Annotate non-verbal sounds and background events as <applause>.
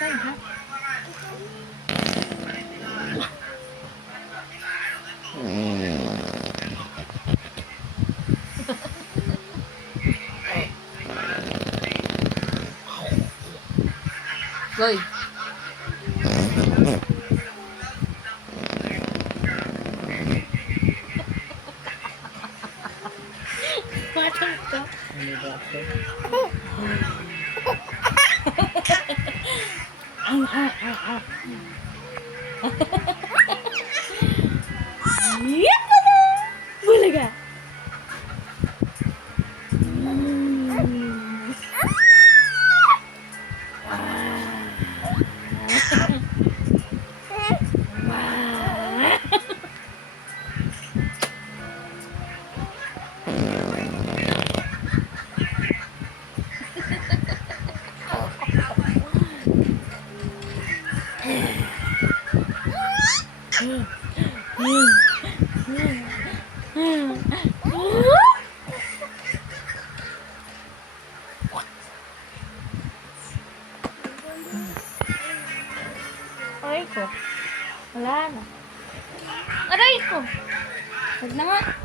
side, ha? Goy. Batang <laughs> ka. Ano ba ito? Ang <laughs> Aray ko. Wala na. Aray ko. Huwag na.